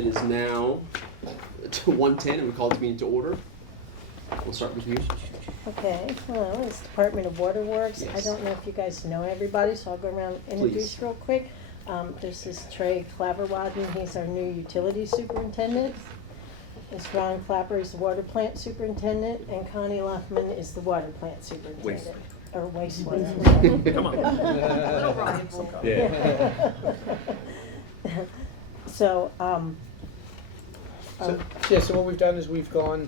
It is now 1:10 and we call this meeting to order. We'll start with you. Okay, hello, it's Department of Waterworks. I Yes. don't know if you guys know everybody, so I'll go around and introduce Please. real quick. This is Trey Claverwadden, he's our new utility superintendent. It's Ron Clapper, he's the water plant superintendent, and Connie Luffman is the water plant superintendent. Or wastewater. Come on. Little rival. Yeah. So, So what we've done is we've gone,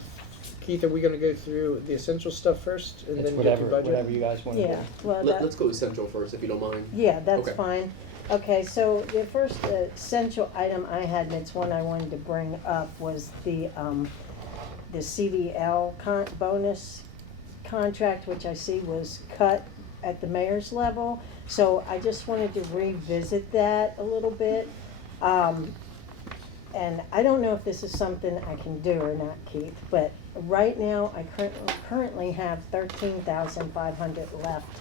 Keith, are we gonna go through the essential stuff first and It's then get to whatever budget? you guys want to do. yeah, well, that. Let's go with Central first, if you don't mind. Yeah, that's Okay. fine. Okay, so the first essential item I had, and it's one I wanted to bring up, was the CDL bonus contract, which I see was cut at the mayor's level. So I just wanted to revisit that a little bit. And I don't know if this is something I can do or not, Keith, but right now I currently have $13,500 left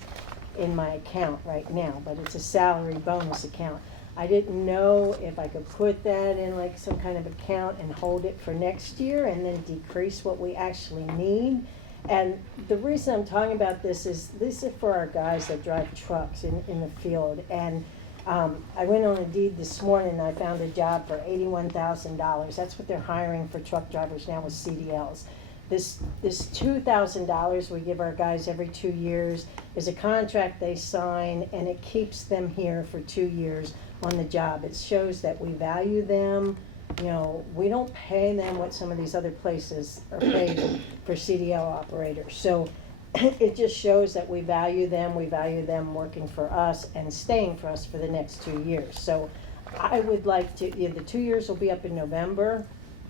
in my account right now, but it's a salary bonus account. I didn't know if I could put that in like some kind of account and hold it for next year and then decrease what we actually need. And the reason I'm talking about this is for our guys that drive trucks in the field. And I went on Indeed this morning and I found a job for $81,000. That's what they're hiring for truck drivers now with CDLs. This $2,000 we give our guys every 2 years is a contract they sign, and it keeps them here for 2 years on the job. It shows that we value them. You know, we don't pay them what some of these other places are paid for CDL operators. So it just shows that we value them working for us and staying for us for the next 2 years. So I would like to, the 2 years will be up in November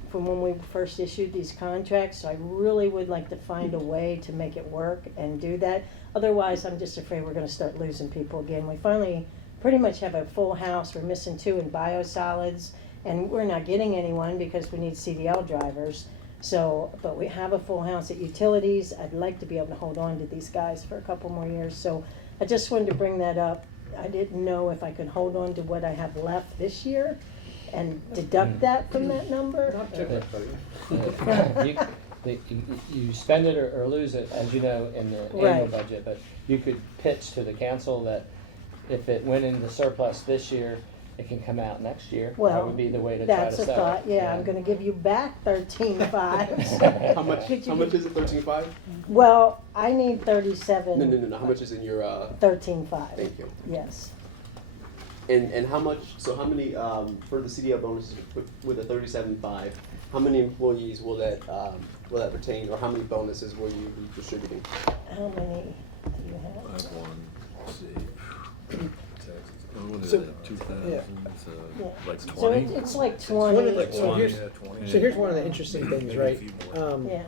from when we first issued these contracts. So I really would like to find a way to make it work and do that. Otherwise, I'm just afraid we're gonna start losing people again. We finally pretty much have a full house. We're missing 2 in biosolids, and we're not getting anyone because we need CDL drivers. So, but we have a full house at utilities. I'd like to be able to hold on to these guys for a couple more years. So I just wanted to bring that up. I didn't know if I could hold on to what I have left this year and deduct that from that number. Not typically. You spend it or lose it, as you know, in the annual Right. budget, but you could pitch to the council that if it went into surplus this year, it can come out next year. That Well, would be the way to try to that's sell a it. thought. Yeah, I'm gonna give you back 13.5. How much Could you is it? 13.5? Well, I need 37. No. How much is in your 13.5. thank you. Yes. And how much, so how many, for the CDL bonuses with the 37.5, how many employees will that retain, or how many bonuses will you be distributing? How many do you I have? have one, let's see, Texas, what is So- it, 2,000, Yeah. like So 20? it's like 20. One of the- Like so 20, here's- yeah, 20. So here's one of the interesting things, Maybe a right? few more. Yeah.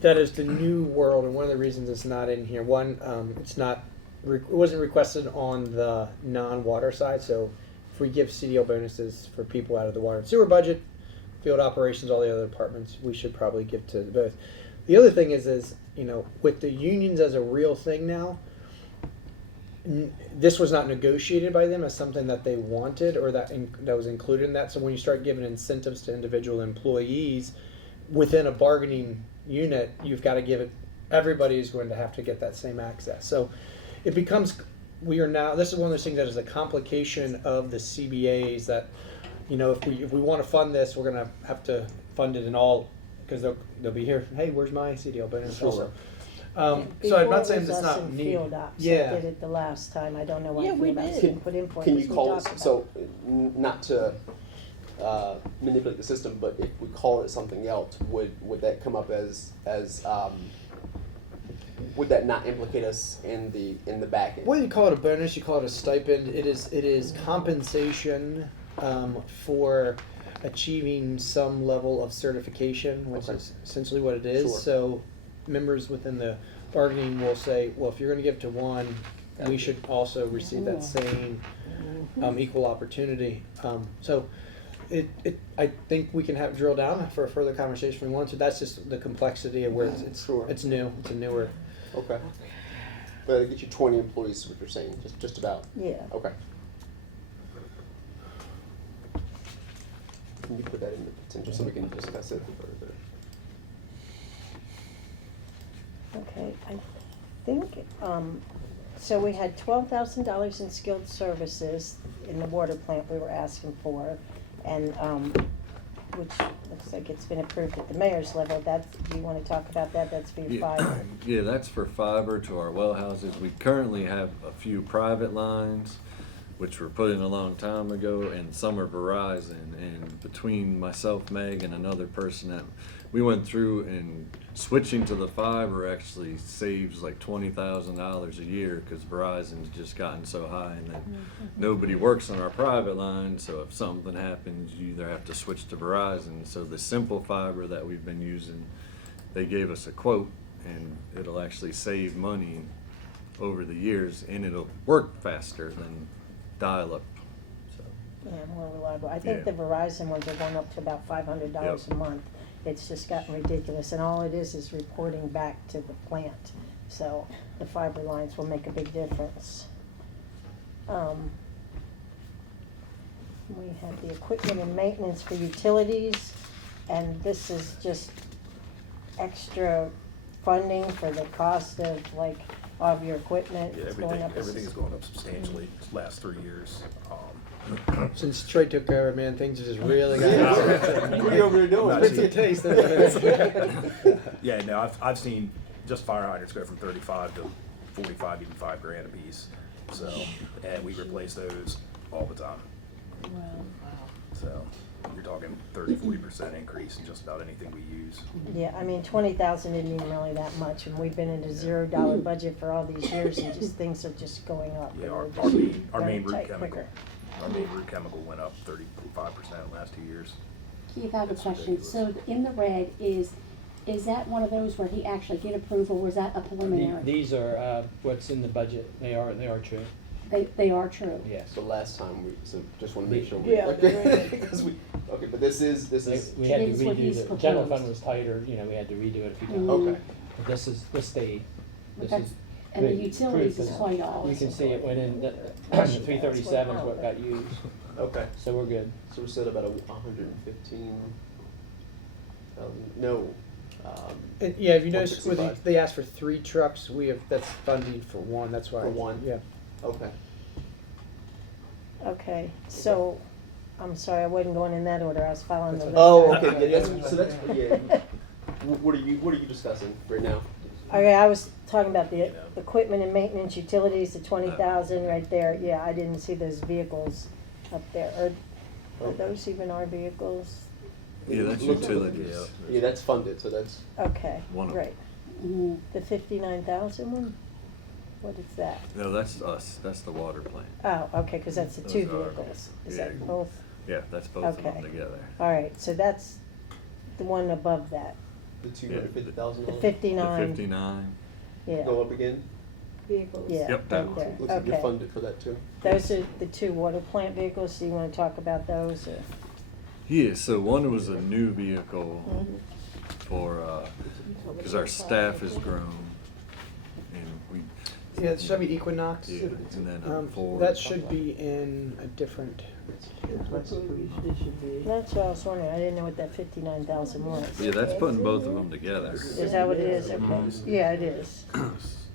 That is the new world, and one of the reasons it's not in here. One, it's not, it wasn't requested on the non-water side. So if we give CDL bonuses for people out of the water and sewer budget, field operations, all the other departments, we should probably give to both. The other thing is with the unions as a real thing now, this was not negotiated by them as something that they wanted or that was included in that. So when you start giving incentives to individual employees within a bargaining unit, you've got to give it. Everybody is going to have to get that same access. So it becomes. This is one of those things that is a complication of the CBAs that, if we want to fund this, we're going to have to fund it in all, because they'll be here. Hey, where's my CDL bonus? Sure. Also. Yeah, So I'm before not it saying was it's us not in needed. Field ops. Yeah. I did it the last time. I don't know why Yeah, we Field ops did. didn't put in for it. Can you because we call talked it, about so not to manipulate the system, but if we call it something else, would that come up as would that not implicate us in the back end? Whether you call it a bonus, you call it a stipend, it is compensation for achieving some level of certification, which Okay. is essentially what it is. Sure. So members within the bargaining will say, well, if you're going to give to one, we should also receive that same equal opportunity. So I think we can drill down for a further conversation if we want to. That's just the complexity of where it's Sure. it's new. It's a newer. Okay. But it'll get you 20 employees, is what you're saying, just about. Yeah. Okay. Can you put that in the potential so we can discuss it further? Okay, I think, so we had $12,000 in skilled services in the water plant we were asking for, and, which looks like it's been approved at the mayor's level. That's, do you wanna talk about that? That's for your fiber. Yeah, that's for fiber to our well houses. We currently have a few private lines, which were put in a long time ago, and some are Verizon. And between myself, Meg, and another person that we went through, and switching to the fiber actually saves like $20,000 a year, because Verizon's just gotten so high, and that nobody works on our private line. So if something happens, you either have to switch to Verizon. So the simple fiber that we've been using, they gave us a quote, and it'll actually save money over the years, and it'll work faster than dial-up. So Yeah, more reliable. I think Yeah. the Verizon ones are going up to about $500 a Yep. month. It's just gotten ridiculous, and all it is reporting back to the plant. So the fiber lines will make a big difference. We have the equipment and maintenance for utilities, and this is just extra funding for the cost of like of your equipment. Yeah, It's going up. everything's going up substantially the last 3 years. Since Troy took over, man, things have just really got Yeah. What are you over there doing? Not It's a cheap. taste of what it is. Yeah, no, I've seen just fire hydrants go from 35 to 45, even $5,000 a piece. So, and we replace those all the time. So, you're talking 30-40% increase in just about anything we use. Yeah, I mean, 20,000 isn't even really that much, and we've been in a $0 budget for all these years, and just things are just going up. Yeah, and our, we're our just main, our gotta main root tight chemical, quicker. our main root chemical went up 35% in the last 2 years. Keith, I have a That's question. ridiculous. So in the red is that one of those where he actually get approval, or is that a preliminary? These are, what's in the budget. They are true. They are true. Yes. So last time so just wanna make sure we. Yeah, Because we, okay, but this is, We had to This is what redo, he's the general proposed. fund was tighter, we had to redo it a few times. Mhm. okay. But this stayed. This Okay. is And the good utilities proof is that quite all. You can see it went in, the 337 is what got used, Okay. so we're good. So we're still about 115,000, no, And yeah, if you notice, where 165. they asked for 3 trucks, that's funding for 1, that's why. For one? Yeah. okay. Okay, so, I'm sorry, I wasn't going in that order, I was following the list. Oh, okay, yeah, that's, so that's, yeah. What are you discussing right now? Okay, I was talking about the equipment and maintenance, utilities, the 20,000 right there. Yeah, I didn't see those vehicles up there. Are those even our vehicles? yeah, that's Looks- utilities. Yeah, that's funded, so that's, Okay, One of great. Mhm. The 59,000 one? What is that? No, that's us. That's the water plant. Oh, okay, because that's the Those 2 are our vehicles. Is yeah. that both? Yeah, that's both of them Okay. together. All right, so that's the one above that, the $250,000. the The 59, 59. yeah, Go up again? yeah, Yep, that right one. there. Looks like you're Okay. funded for that too. Those are the 2 water plant vehicles, do you want to talk about those? Or? Yeah, so one was a new vehicle for, because our staff has grown, and we, Yeah, it should be Equinox. yeah, and then for. That should be in a different. That's what I was wondering, I didn't know what that 59,000 was. Yeah, that's putting both of them together. Is that what it is? Okay. Yeah, it is.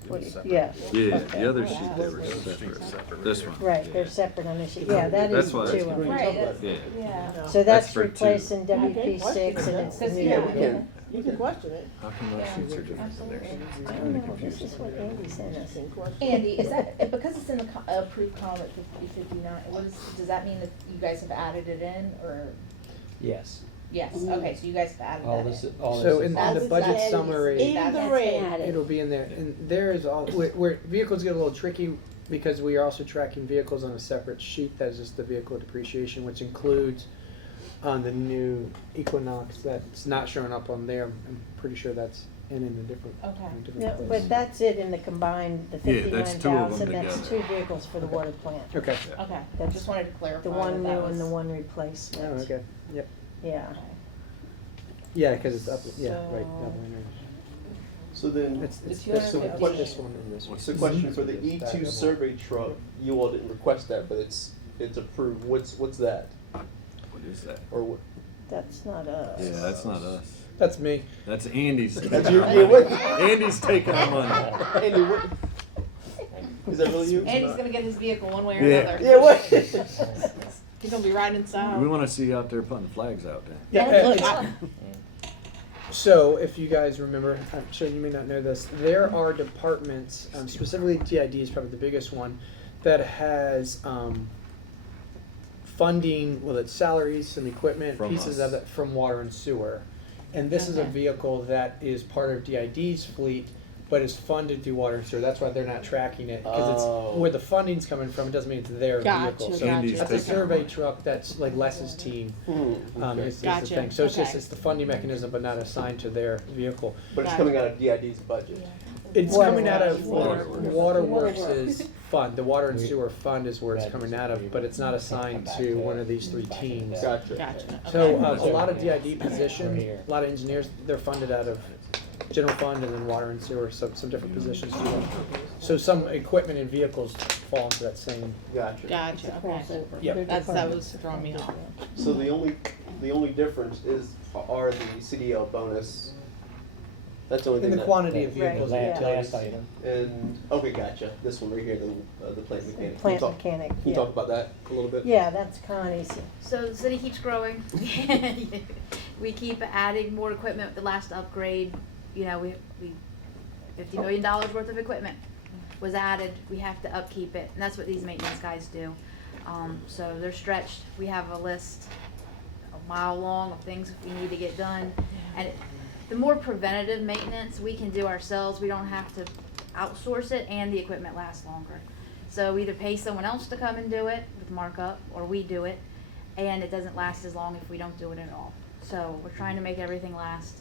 What, yeah. Yeah, Okay. the other sheet they were separate. This one. Right, they're separate on this sheet. Yeah, that That's is why the it's 2 of them. Right. Yeah. So That's that's for 2. replacing WP6 and it's the new. Yeah, we can. You can question it. How come those sheets are different than theirs? It's I kind don't of know, this confusing. is what Andy sent us. Andy, is that, because it's in the approved column at 59, does that mean that you guys have added it in, or? Yes. Yes, Mhm. okay, so you guys have added All that this, in. all this So is. in the That's- budget that's- summary, In That's the been red. added. it'll be in there. And there is all, where vehicles get a little tricky, because we are also tracking vehicles on a separate sheet that is just the vehicle depreciation, which includes on the new Equinox that's not showing up on there. I'm pretty sure that's in a different, Okay. in a different No, place. but that's it in the combined, the Yeah, that's 2 of them 59,000, that's together. 2 vehicles for the water plant. Okay. Okay, That's just wanted to clarify The that one new that and was. the one Oh, replacement. okay. Yep. Yeah. Yeah, because it's up. Yeah, right. So- That one. So then, It's The this 250. one, this one, and this one. What's the question for the It's that E2 double. survey truck, you all didn't request that, but it's approved. What's that? What is that? Or what? That's not us. Yeah, that's not us. That's me. That's Andy's. That's you? Yeah, what? Andy's taking the money. Andy, what? Is that really you? Andy's gonna get his vehicle one way or Yeah. another. Yeah, what? He's gonna be riding inside. We want to see you out there putting flags out there. Yeah, Yeah, Look, it's- So, if you guys remember, I'm sure you may not know this, there are departments, specifically TID is probably the biggest one, that has funding, well, it's salaries, some equipment, From pieces us. of it from water and sewer. And this is a Okay. vehicle that is part of DID's fleet, but is funded through water and sewer. That's why they're not tracking it, because Oh. it's where the funding's coming from. It doesn't mean it's their Gotcha, vehicle. So Andy's that's a taking survey truck that's like Les's team. Okay. Is the Gotcha, thing. So it's just, okay. it's the funding mechanism, but not assigned to their vehicle. But it's Got coming out of DID's budget. It's Water coming out of Waterworks. Waterworks' fund. The water and We- sewer fund is where it's coming out of, but it's not assigned to one of these three teams. Gotcha. Gotcha. So Okay. a lot of DID positions, a lot of engineers, they're funded out of general fund and then water and sewer, some different positions too. So some equipment and vehicles fall into that same. Gotcha. Gotcha. Okay. Crossover. Yep. They're That departments. was throwing me off. So the only difference are the CDL bonus. That's the only In thing. the quantity of Right, vehicles yeah. and Last utilities. item. And okay, gotcha. This one right here, the plant mechanic. Plant Can you mechanic, Can you yeah. talk about that a little bit? Yeah, that's Connie's. So the city keeps growing. We keep adding more equipment. The last upgrade, you know, we $50 million worth of equipment was added. We have to upkeep it, and that's what these maintenance guys do. So they're stretched. We have a list a mile long of things we need to get done, and the more preventative maintenance we can do ourselves, we don't have to outsource it, and the equipment lasts longer. So we either pay someone else to come and do it with markup, or we do it, and it doesn't last as long if we don't do it at all. So we're trying to make everything last.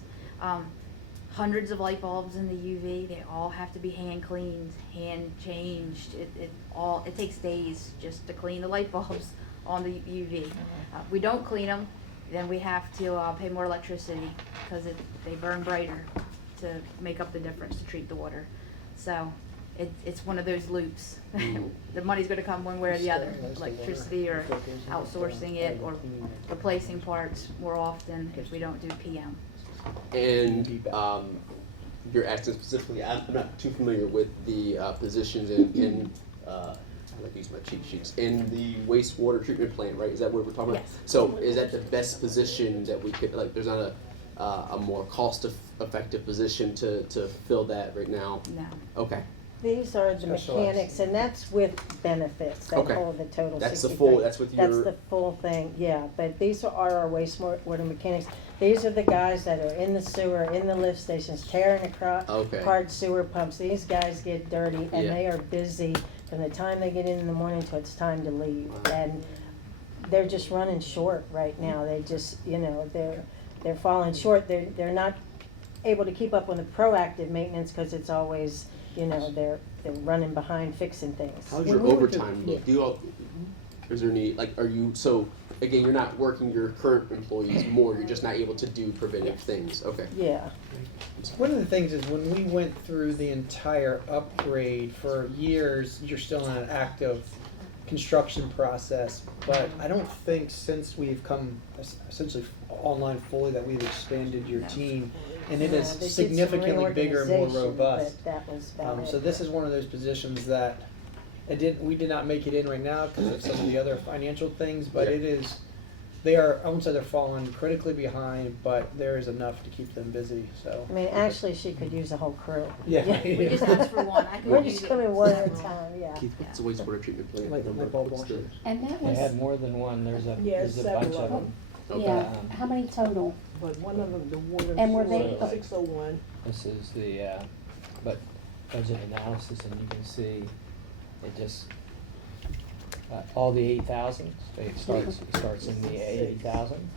Hundreds of light bulbs in the UV, they all have to be hand cleaned, hand changed. It takes days just to clean the light bulbs on the UV. We don't clean them, then we have to pay more electricity because they burn brighter to make up the difference to treat the water. So it's one of those loops. The money's gonna come one way or the other, electricity or outsourcing it or replacing parts more often if we don't do PM. And you're asking specifically. I'm not too familiar with the positions in I like to use my cheat sheets in the wastewater treatment plant, right? Is that what we're talking about? Yes. So is that the best position that we could like? There's not a more effective position to fill that right now. No. Okay, These are the Specialized. mechanics, and that's with benefits, that Okay. hold the total 63. that's the full. That's with That's your. the full thing, yeah, but these are our wastewater mechanics. These are the guys that are in the sewer, in the lift stations, tearing Okay. apart sewer pumps. These guys get dirty, and Yeah. they are busy from the time they get in the morning till it's time to leave. Wow. And they're just running short right now. They just, you know, they're falling short. They're not able to keep up with the proactive maintenance because it's always, you know, they're running behind fixing things. How's your When we were overtime look? Do you all? Is there any like? Are you so? Again, you're not working your current employees more. You're just not able to do preventive things. Okay. Yeah. One of the things is when we went through the entire upgrade for years, you're still in an active construction process. But I don't think since we've come essentially online fully that we've expanded your team, and it Yeah, is they did some significantly bigger and more reorganization, robust. But that was about So it. this is one of those positions that we did not make it in right now because of some of the other financial things, but Yeah. it is, they are, I wouldn't say they're falling critically behind, but there is enough to keep them busy, so. I mean, actually, she could use a whole crew. Yeah. We just asked for one. I We're could just use coming it. one at a time, yeah. Keith, what's the wastewater treatment plant? Like number? bulb What's the- washers. And that They was, had more than one, there's a Yes, bunch several of of them. Okay. yeah, how many total? But one of them, the water. And were they- sewer, 601. This is the, but budget analysis, and you can see it just, all the 8,000, it starts in the 80,000.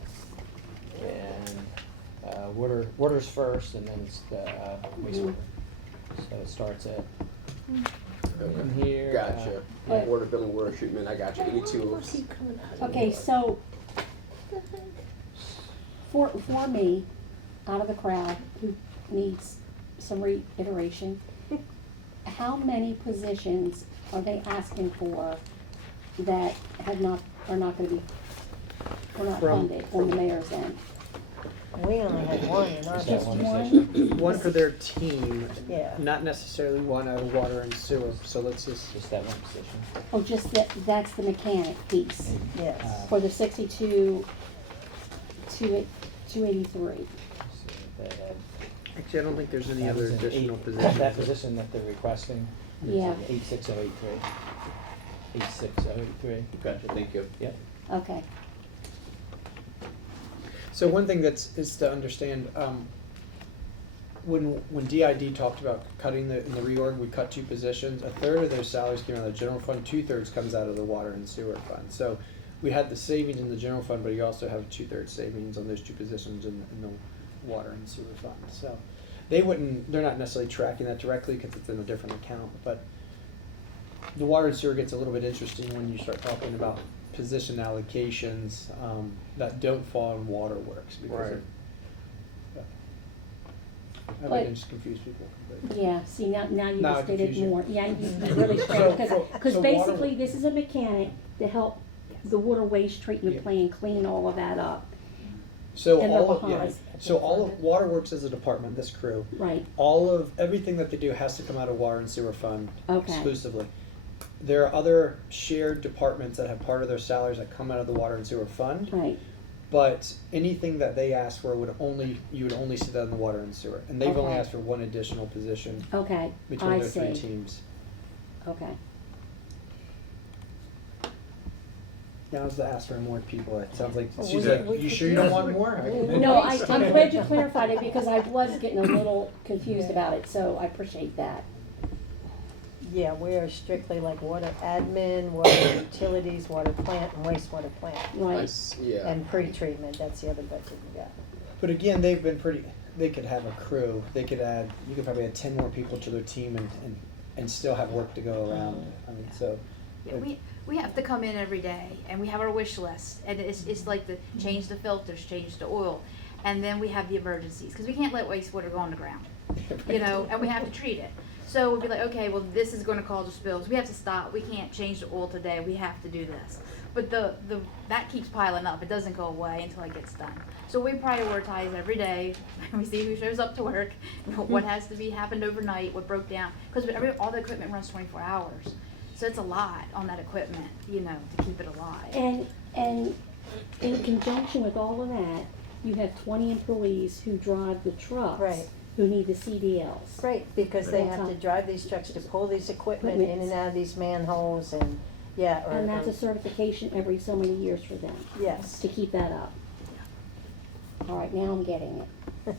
And, water's first, and then it's the, wastewater. So it starts at, from here. Gotcha. But- Water billing, water treatment. I got you. 82. Okay, so for me, out of the crowd who needs some reiteration, how many positions are they asking for that are not gonna be or not From- funded on the mayor's end? We only had one in our Just that Just one district. position, One for their team, Yeah. not necessarily one out of water and sewer, so let's just, just that one position. Oh, just that, that's the mechanic piece Yes. for the 62, 283. actually, I don't think there's any That other was an additional eight- positions. That position that they're requesting is Yeah. 86083. 86083. Gotcha, thank you. Yep. Okay, So one thing is to understand, when DID talked about cutting in the reorg, we cut 2 positions. A third of those salaries came out of the general fund, 2/3 comes out of the water and sewer fund. So we had the savings in the general fund, but you also have 2/3 savings on those 2 positions in the water and sewer fund. So they're not necessarily tracking that directly because it's in a different account, but the water and sewer gets a little bit interesting when you start talking about position allocations that don't fall in waterworks because Right. of, I But- mean, just confuse people. But yeah, see, now you Now I just did it confuse you. more. Yeah, you really So straight, for- because so basically, water- this is a mechanic to help the water waste treatment Yeah. plant clean all of that up. So And they're all of, yeah, behind. so all of waterworks as a department, this crew, Right, everything that they do has to come out of water and sewer fund Okay. exclusively. There are other shared departments that have part of their salaries that come out of the water and sewer fund. right, But anything that they ask for you would only see that in the water and sewer. And they've only Okay. asked for one additional position okay, between I their 3 see, teams. okay. Now is the ask for more people. It sounds like Well, she's we- like, we you could sure you do- don't want more? No, I'm glad you clarified it because I was getting a little confused about it, so I appreciate that. Yeah, we are strictly like water admin, water utilities, water plant, and wastewater plant. Right, Nice, yeah. And pre-treatment, that's the other budget we got. But again, they've been they could have a crew. You could probably add 10 more people to their team and still have work to go around. I mean, so. Yeah, we have to come in every day and we have our wish list and it's like the change the filters, change the oil. And then we have the emergencies, because we can't let wastewater go on the ground, you know, and we have to treat it. So we'd be like, okay, well, this is gonna cause us spills, we have to stop, we can't change the oil today, we have to do this. But that keeps piling up, it doesn't go away until it gets done. So we prioritize every day, we see who shows up to work, what has to be happened overnight, what broke down, because all the equipment runs 24 hours. So it's a lot on that equipment, you know, to keep it alive. and in conjunction with all of that, you have 20 employees who drive the trucks. Right. Who need the CDLs. Right, because they That's have to all. drive these trucks to pull these equipment in and out of these manholes and, yeah, or. And that's a certification every so many years for them, Yes. to keep that up. All right, now I'm getting it.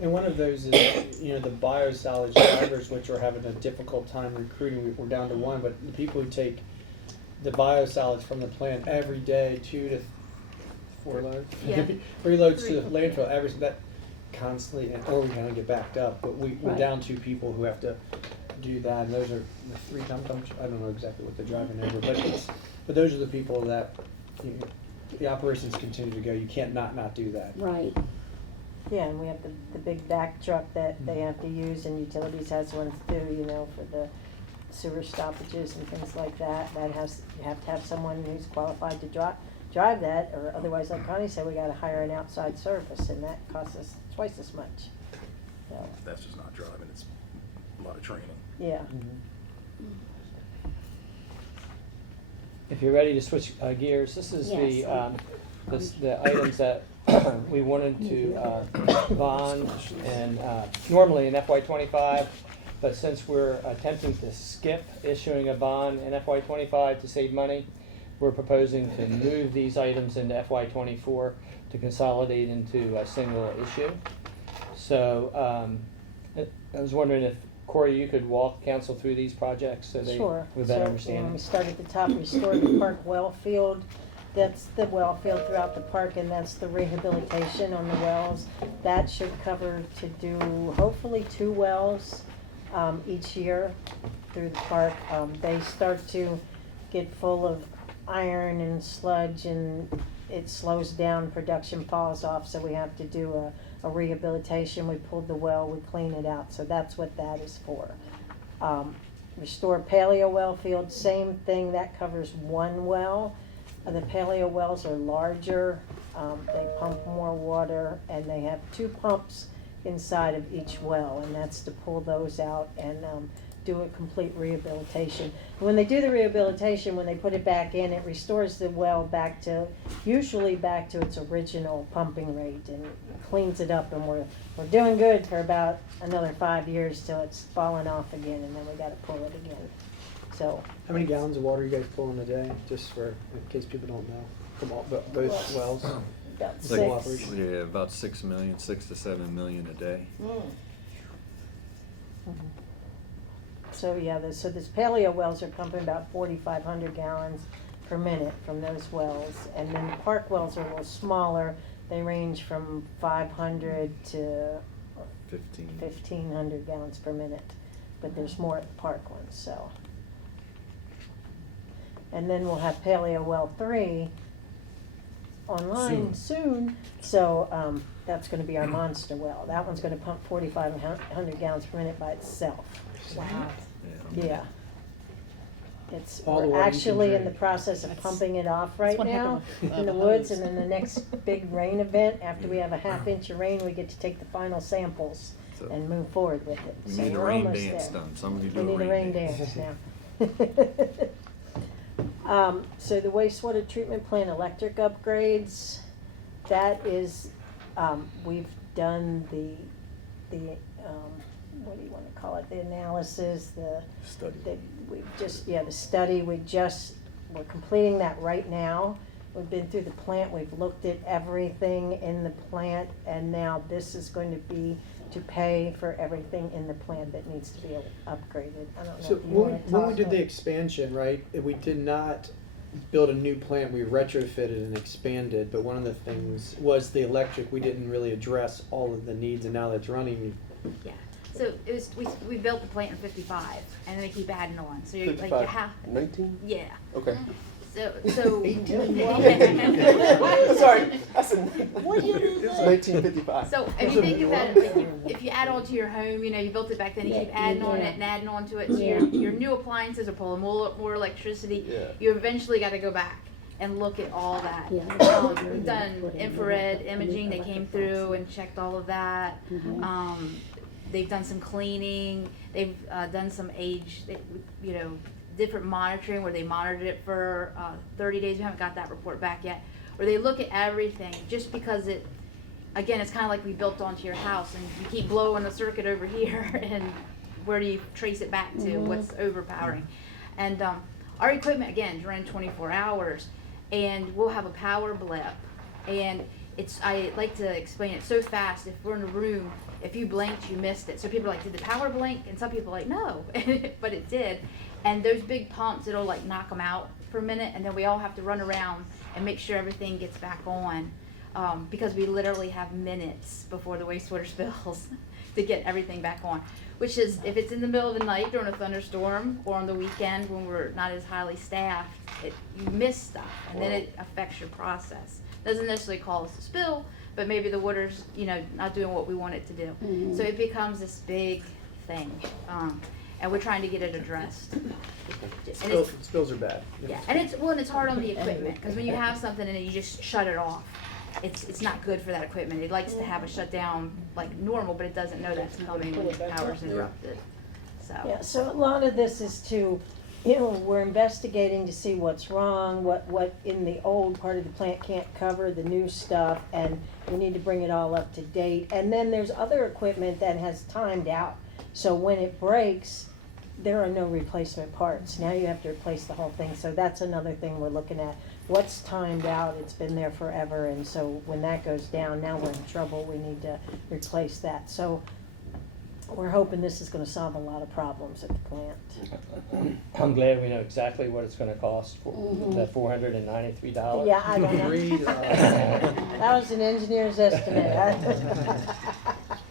And one of those is, the biosalvage drivers, which are having a difficult time recruiting. We're down to 1, but the people who take the biosalvage from the plant every day, 2 to 4 loads, Yeah. 3 loads to the landfill, that constantly, or we kind of get backed up. But we're Right. down 2 people who have to do that, and those are the 3 dump dumps. I don't know exactly what they're driving over, but those are the people that the operations continue to go. You can't not do that. Right, Yeah, and we have the big back truck that they have to use, and utilities has one too, for the sewer stoppages and things like that. You have to have someone who's qualified to drive that, or otherwise, like Connie said, we gotta hire an outside service, and that costs us twice as much. So, That's just not driving, it's a lot of training. yeah. If you're ready to switch gears, this is Yes. the items that we wanted to bond and normally in FY '25, but since we're attempting to skip issuing a bond in FY '25 to save money, we're proposing to move these items into FY '24 to consolidate into a single issue. So I was wondering if Corey, you could walk council through these projects so they Sure. have a better So, understanding. we start at the top, restore the park well field. That's the well field throughout the park, and that's the rehabilitation on the wells. That should cover to do hopefully 2 wells each year through the park. They start to get full of iron and sludge, and it slows down, production falls off, so we have to do a rehabilitation. We pulled the well, we clean it out, so that's what that is for. Restore paleo well field, same thing, that covers 1 well. The paleo wells are larger, they pump more water, and they have 2 pumps inside of each well, and that's to pull those out and do a complete rehabilitation. When they do the rehabilitation, when they put it back in, it restores the well usually back to its original pumping rate, and cleans it up, and we're doing good for about another 5 years till it's falling off again, and then we gotta pull it again. So. How many gallons of water are you guys pulling a day? Just for, in case people don't know, from all, both wells? About It's like, 6. yeah, about 6 million, 6 to 7 million a day. So, yeah, so this paleo wells are pumping about 4,500 gallons per minute from those wells. And then the park wells are a little smaller. They range from 500 to 1,500 gallons per minute. But there's more at the park ones, so. And then we'll have paleo well 3 online soon. So that's gonna be our monster well. That one's gonna pump 4,500 gallons per minute by itself. Wow. Yeah. It's, All the we're water you can actually in the drink. process of pumping it off right one heck now of a- in the of a woods, hose. and then the next big rain event, after we have a half inch of rain, we get to take the final samples So and move forward with it. we So need a we're rain almost dance there. done. Somebody We do need a rain dance now. So the wastewater treatment plant electric upgrades, that is, we've done the, what do you wanna call it, the analysis, Study. the study, we're completing that right now. We've been through the plant, we've looked at everything in the plant, and now this is going to be to pay for everything in the plant that needs to be upgraded. I don't know So if you when wanna when we talk did the to- expansion, right, we did not build a new plant, we retrofitted and expanded, but one of the things was the electric, we didn't really address all of the needs, and now that it's running, Yeah, so it was, we built the plant in 55, and then we keep adding on, so you're like, you 55, have, 19? yeah. Okay. So. Sorry, I said, What year is it's that? 1955. So if you think about it, if you add on to your home, you know, you built it back then, you keep adding on it and adding on to it, so your new appliances are pulling more electricity. Yeah. You eventually gotta go back and look at all that. Yeah. We've done infrared imaging, they came through and checked all of that. They've done some cleaning, they've done some different monitoring where they monitored it for 30 days. We haven't got that report back yet. Where they look at everything, just because again, it's kind of like we built onto your house, and you keep blowing a circuit over here, and where do you trace it back to? What's overpowering? And our equipment, again, is running 24 hours, and we'll have a power blip, and I like to explain it so fast. If we're in a room, if you blinked, you missed it. So people are like, did the power blink? And some people are like, no, but it did. And those big pumps, it'll like knock them out for a minute, and then we all have to run around and make sure everything gets back on, because we literally have minutes before the wastewater spills to get everything back on. Which is, if it's in the middle of the night during a thunderstorm, or on the weekend when we're not as highly staffed, you miss stuff, and then it affects your process. Doesn't necessarily cause a spill, but maybe the water's, not doing what we want it to do. So it becomes this big thing, and we're trying to get it addressed. And it's, spills are bad. yeah, and it's hard on the equipment, because when you have something and you just shut it off, it's not good for that equipment. It likes to have a shutdown like normal, but it doesn't know that's coming when the power's interrupted. So. Yeah, so a lot of this is we're investigating to see what's wrong, what in the old part of the plant can't cover, the new stuff, and we need to bring it all up to date. And then there's other equipment that has timed out, so when it breaks, there are no replacement parts. Now you have to replace the whole thing, so that's another thing we're looking at. What's timed out, it's been there forever, and so when that goes down, now we're in trouble, we need to replace that. So we're hoping this is gonna solve a lot of problems at the plant. I'm glad we know exactly what it's gonna cost for the $493. Yeah, I don't know. Breathe, That was an engineer's estimate.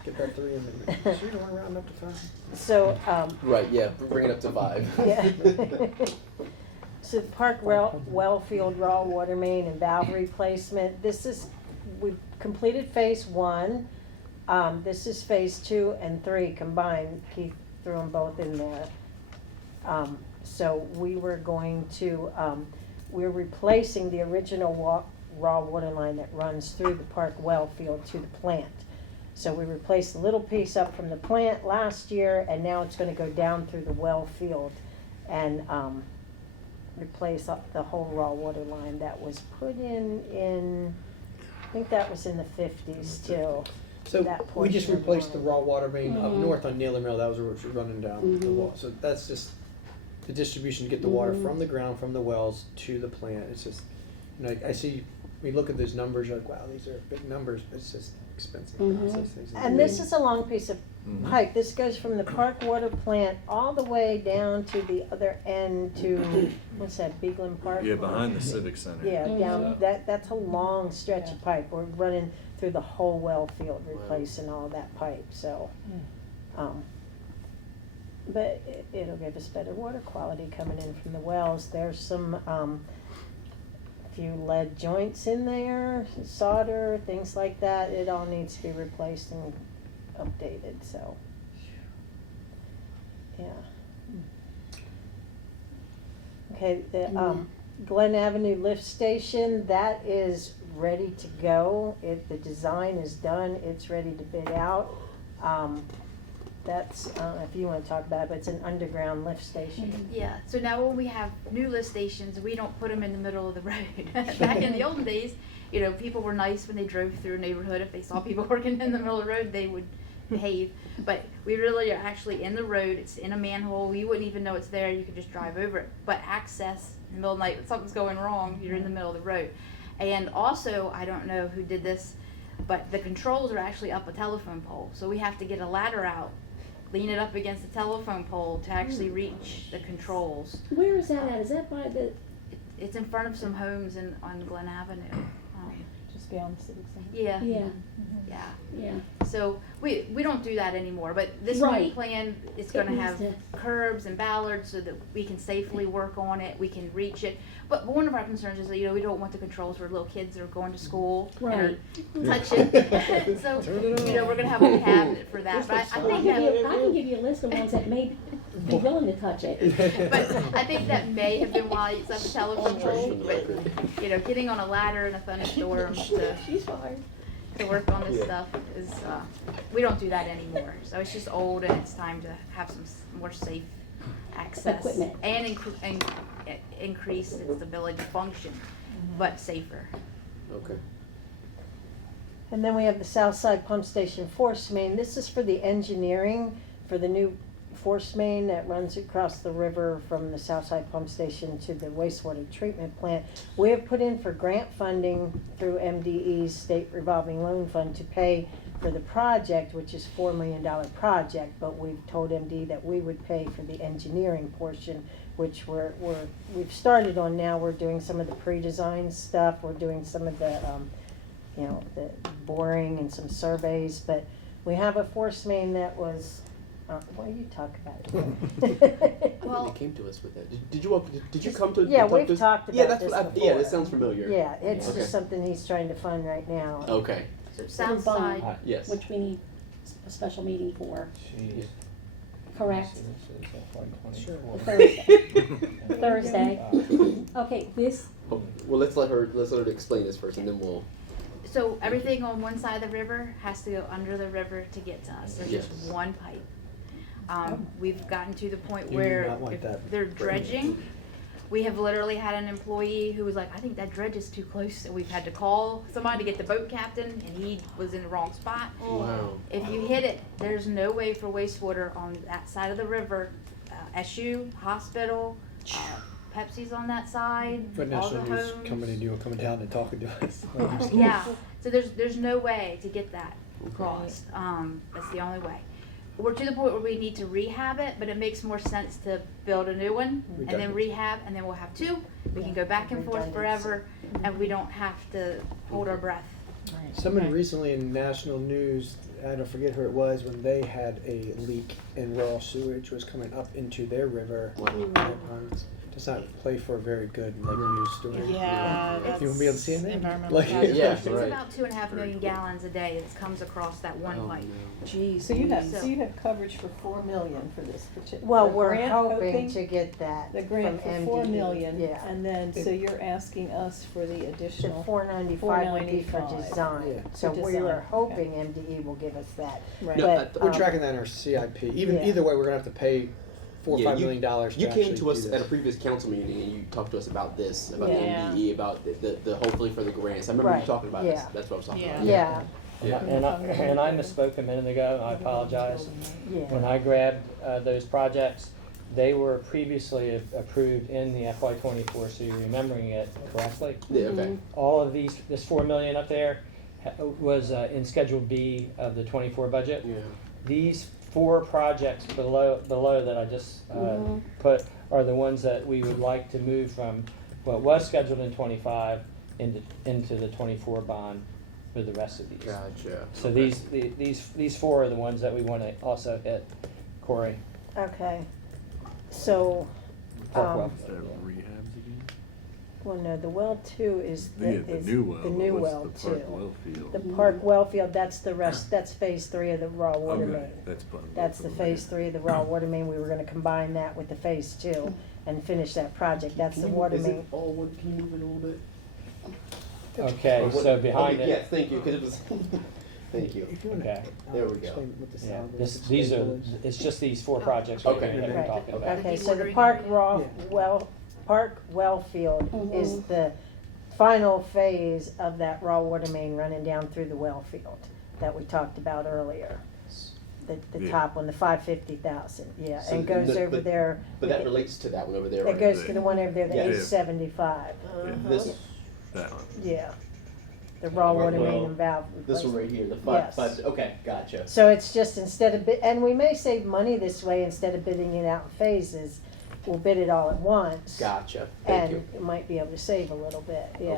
Get that 3 in there. Sure, you wanna round up to 5? So, Right, yeah, bring it up to 5. yeah. So the park well field raw water main and valve replacement, we've completed phase 1. This is phase 2 and 3 combined. Keith threw them both in there. So we were going to, we're replacing the original raw water line that runs through the park well field to the plant. So we replaced a little piece up from the plant last year, and now it's gonna go down through the well field and, replace up the whole raw water line that was put in, I think that was in the 50s too. So That we just portion of replaced the line. raw water main up Mhm. north on Naylor Mill. That was where it was running down the Mhm. wall. So that's just the distribution to get the water Mhm. from the ground, from the wells to the plant. It's just, you know, I see, we look at those numbers, you're like, wow, these are big numbers, but it's just expensive Mhm. process. Things And this is a long piece of Mhm. pipe. This goes from the park water plant all the way down to the other end to, what's that, Beagland Park? Yeah, behind the Civic Center. Yeah, down, So- that's a long stretch of pipe. We're running through the whole well field, Wow. replacing all that pipe, so. But it'll give us better water quality coming in from the wells. There's some, few lead joints in there, solder, things like that. It all needs to be replaced and updated, so. Yeah. Okay, the, Glen Avenue Lift Station, that is ready to go. The design is done, it's ready to bid out. That's, I don't know if you wanna talk about it, but it's an underground lift station. Yeah, so now when we have new lift stations, we don't put them in the middle of the road. Back in the olden days, you know, people were nice when they drove through a neighborhood. If they saw people working in the middle of the road, they would behave. But we really are actually in the road. It's in a manhole. You wouldn't even know it's there. You could just drive over it. But access in the middle of the night, if something's going wrong, you're in the middle of the road. And also, I don't know who did this, but the controls are actually up a telephone pole. So we have to get a ladder out, lean it up against the telephone pole to actually reach the controls. Where is that at? Is that by the, It's in front of some homes on Glen Avenue. Just beyond the Civic Center. Yeah, yeah, yeah. yeah. So we don't do that anymore, but this new Right. plan is It gonna needs have to- curbs and bollards so that we can safely work on it, we can reach it. But one of our concerns is that, you know, we don't want the controls where little kids are going to school and are Right. touching. So, you know, we're gonna have a cabinet for that, but I I can think give that, you, I can give you a list of ones that may be willing to touch it. but I think that may have been why it's up the telephone pole, but, you know, getting on a ladder in a thunderstorm to She's fine. to work on this Yeah. stuff is, we don't do that anymore. So it's just old and it's time to have some more safe access. Equipment. And increase its ability to function, but safer. Okay. And then we have the Southside Pump Station force main. This is for the engineering for the new force main that runs across the river from the Southside Pump Station to the wastewater treatment plant. We have put in for grant funding through MDE's State Revolving Loan Fund to pay for the project, which is $4 million project, but we've told MDE that we would pay for the engineering portion, which we've started on now. We're doing some of the pre-design stuff. We're doing some of the, you know, the boring and some surveys, but we have a force main that was, why you talk about it? Well- They came to us with that. Did you come to? Yeah, talk we've to us? talked Yeah, about that's this what before. this sounds familiar. Yeah, it's Okay. just something he's trying to fund right now. Okay. So It's a south bond, side, Yes. which we need a special meeting for, Jeez. correct? This is FY Sure. 24. Thursday. Thursday. Okay, this, Oh, well, let's let her explain this first, and then we'll. so everything on one side of the river has to go under the river to get to us. There's just Yes. one pipe. We've gotten to the point You do where not want if that. they're dredging, we have literally had an employee who was like, I think that dredge is too close, and we've had to call somebody to get the boat captain, and he was in the wrong spot. Wow. If you hit it, there's no way for wastewater on that side of the river. SU, hospital, Pepsi's on that side, But all the National News homes. coming down and talking to us. Yeah, so there's no way to get that crossed. That's the only way. We're to the point where we need to rehab it, but it makes more sense to build a new one and then Redundant. rehab, and then we'll have two. We can go back and forth forever, and we don't have to hold our breath. Someone recently in national news, I don't forget who it was, when they had a leak and raw sewage was coming up into their river. Wow. does not play for a very good like news story. Yeah, If you want to be on that's CNN, environmental like hazard. Yeah, It's right. about 2.5 million gallons a day that comes across that one Oh, pipe. no. Geez, So you have, So- so you have coverage for 4 million for this particular. Well, we're hoping to get that The from grant for 4 MDE. million, Yeah. and then, so you're asking us for the The additional. 495 would be for $495. design, Yeah. so For we design, were okay. hoping MDE will give us that. Right. No, But, We're um, tracking that in our CIP. Even yeah. either way, we're gonna have to pay $4 or Yeah, $5 million dollars. You to came actually to us do at a this. previous council meeting and you talked to us about this, about the Yeah. MDE, about the hopefully for the grants. I remember you Right, talking about this. yeah. That's what I was talking Yeah. about. Yeah, Yeah. And I misspoke a minute ago, I apologize. When yeah, I grabbed those projects, they were previously approved in the FY '24, so you're remembering it correctly. Yeah, okay. All of these, this 4 million up there was in Schedule B of the '24 budget. Yeah. These 4 projects below that I just put are the ones that we would like to move from what was scheduled in '25 into the '24 bond for the rest of these. Gotcha. So Okay. these 4 are the ones that we want to also hit, Corey. okay. So, Parkwell. Is that rehabs again? well, no, the well two is The is new well. the new what's well the two. Park well field? The Park well field, that's the rest, that's phase 3 of the raw water Okay, main. that's fine. That's the phase 3 of the raw water main. We were gonna combine that with the phase 2 and finish that project. That's the water Is main. it all one? Can you move it a little bit? Okay, Or what- so behind okay, Yeah, it, thank you, because it was, thank you. If you wanna, Okay. There we go. explain what the yeah, salvage these are, schedule is. it's just these 4 projects right Okay. here that we're Right. talking about. Okay, so the Dewatering Park area. raw Yeah. well, Park well field is the final phase of that raw water main running down through the well field that we talked about earlier. The Yeah. top one, the 550,000, yeah, So and goes the- over there. But that relates to that one over there, It right? goes to the one over there, the Yeah. 875, This, That one. yeah. The raw water main Well, and valve this one replacement. right here, the Yes. five, okay, gotcha. So it's just instead of, and we may save money this way, instead of bidding it out in phases, we'll bid it all at once. Gotcha, thank And you. you might be able to save a little bit, yeah.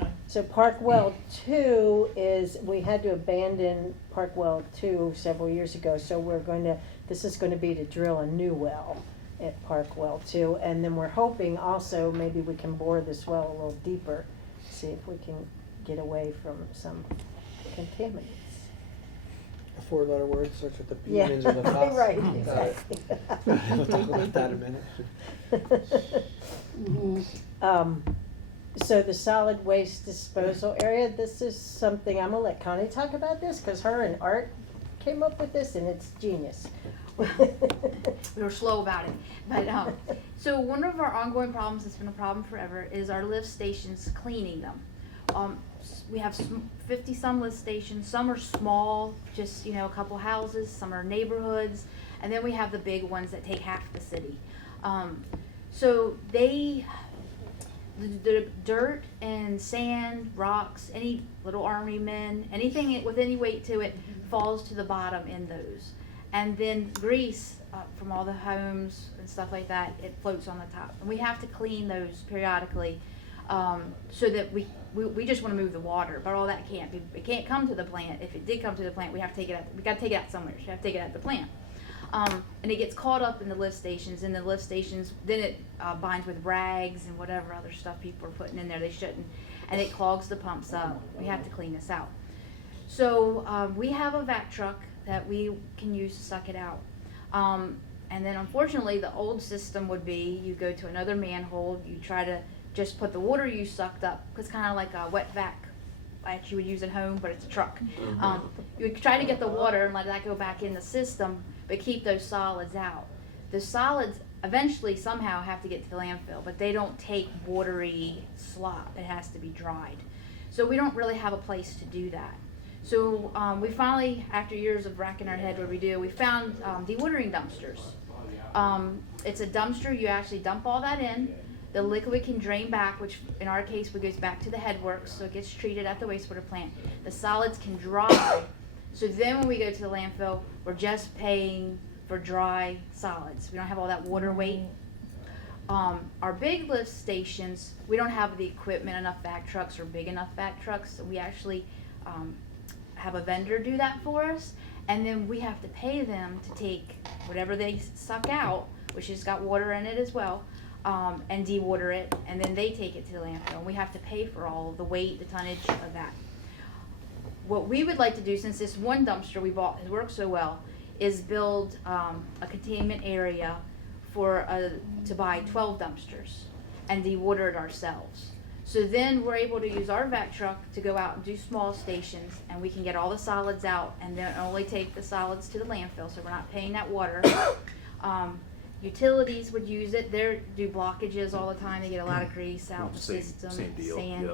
Okay. So Park Well 2 is, we had to abandon Park Well 2 several years ago, so we're going to, this is going to be to drill a new well at Park Well 2. And then we're hoping also maybe we can bore this well a little deeper, see if we can get away from some contaminants. A 4-letter word starts with the P Yeah, and ends with a P. right, Got it. exactly. We'll talk about that in a minute. So the solid waste disposal area, this is something, I'm gonna let Connie talk about this, cause her and Art came up with this and it's genius. We were slow about it, but, so one of our ongoing problems, that's been a problem forever, is our lift stations cleaning them. We have 50-some lift stations, some are small, just, a couple houses, some are neighborhoods, and then we have the big ones that take half the city. So the dirt and sand, rocks, any little army men, anything with any weight to it falls to the bottom in those. And then grease from all the homes and stuff like that, it floats on the top. And we have to clean those periodically so that we just want to move the water, but all that can't be, it can't come to the plant. If it did come to the plant, we have to take it out, we got to take it out somewhere, so we have to take it out of the plant. And it gets caught up in the lift stations, and the lift stations, then it binds with rags and whatever other stuff people are putting in there they shouldn't, and it clogs the pumps up. We have to clean this out. So we have a vac truck that we can use to suck it out. And then unfortunately, the old system would be you go to another manhole, you try to just put the water you sucked up, because kind of like a wet vac that you would use at home, but it's a truck. You would try to get the water and let that go back in the system, but keep those solids out. The solids eventually somehow have to get to the landfill, but they don't take watery slop. It has to be dried. So we don't really have a place to do that. So we finally, after years of racking our head what we do, we found dewatering dumpsters. It's a dumpster, you actually dump all that in. The liquid can drain back, which in our case goes back to the headworks, so it gets treated at the wastewater plant. The solids can dry, so then when we go to the landfill, we're just paying for dry solids. We don't have all that water weight. Our big lift stations, we don't have the equipment, enough vac trucks or big enough vac trucks, so we actually have a vendor do that for us, and then we have to pay them to take whatever they suck out, which has got water in it as well, and dewater it, and then they take it to the landfill, and we have to pay for all of the weight, the tonnage of that. What we would like to do, since this one dumpster we bought has worked so well, is build a containment area for to buy 12 dumpsters and dewater it ourselves. So then we're able to use our vac truck to go out and do small stations, and we can get all the solids out and then only take the solids to the landfill, so we're not paying that water. Utilities would use it. They do blockages all the time. They get a lot of grease out in the system, Same deal, sand.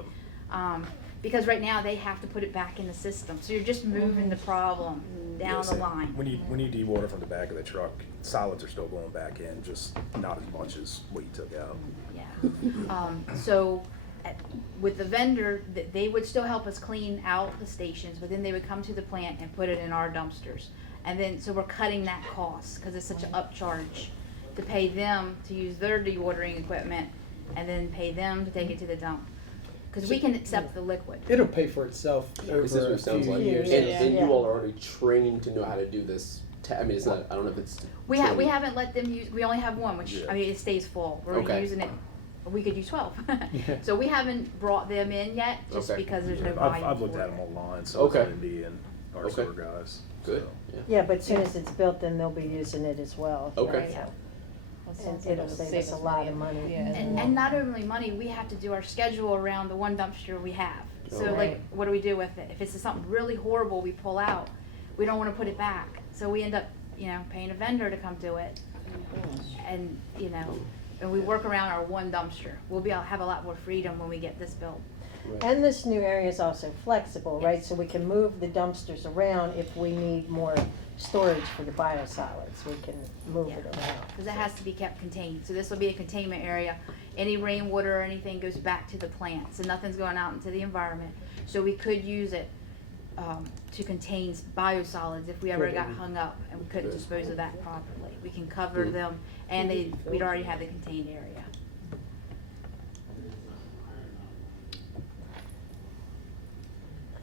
yep. Because right now they have to put it back in the system, so you're just moving the problem down Yeah, the same. line. When you dewater from the back of the truck, solids are still going back in, just not as much as what you took out. Yeah. So with the vendor, they would still help us clean out the stations, but then they would come to the plant and put it in our dumpsters. And then, so we're cutting that cost, because it's such an upcharge to pay them to use their dewatering equipment and then pay them to take it to the dump. Because we can accept the liquid. It'll pay for itself over This is what a it sounds few like. years. And Yeah. you all are already trained to know how to do this. I mean, it's not, I don't know if it's. We training. haven't let them use, we only have one, which, Yeah. I mean, it stays full. We're Okay. using it, we could use 12. Yeah. So we haven't brought them in yet, just Okay. because there's no Yeah, volume. I've looked for at it. them online, so Okay. it's Lindy and our Okay. sewer guys. Good, so. yeah. Yeah, but as soon as it's built, then they'll be using it as well. Okay. right? Yeah. And it'll save us a lot of money. Yeah. And not only money, we have to do our schedule around the one dumpster we have. So Oh. like, what do we do with it? If it's something really horrible we pull out, we don't wanna put it back. So we end up, paying a vendor to come do it. And, and we work around our one dumpster. We'll have a lot more freedom when we get this built. And this new area is also flexible, right? Yes. So we can move the dumpsters around if we need more storage for the biosolids. We can move it around. Because it has to be kept contained. So this will be a containment area. Any rainwater or anything goes back to the plant, so nothing's going out into the environment. So we could use it to contain biosolids if we ever got hung up and we couldn't dispose of that properly. We can cover Mhm. them, and we'd already have the contained area.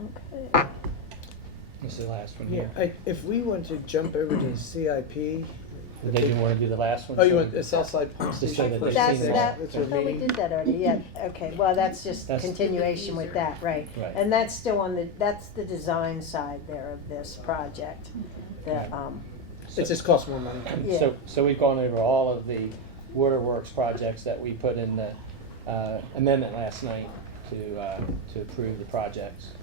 Okay. This is the last one Yeah, here. if we want to jump over to CIP. Did you wanna do the last one? Oh, you So- want the Southside Pump Just Station? so that for they've That's, seen C6? them all. that, That's I our thought we meeting? did that already, yeah, okay, well, that's just That's- continuation with that, right. Right. And that's still that's the design side there of this project. Right. It just costs more money. Yeah. So we've gone over all of the waterworks projects that we put in the amendment last night to approve the projects.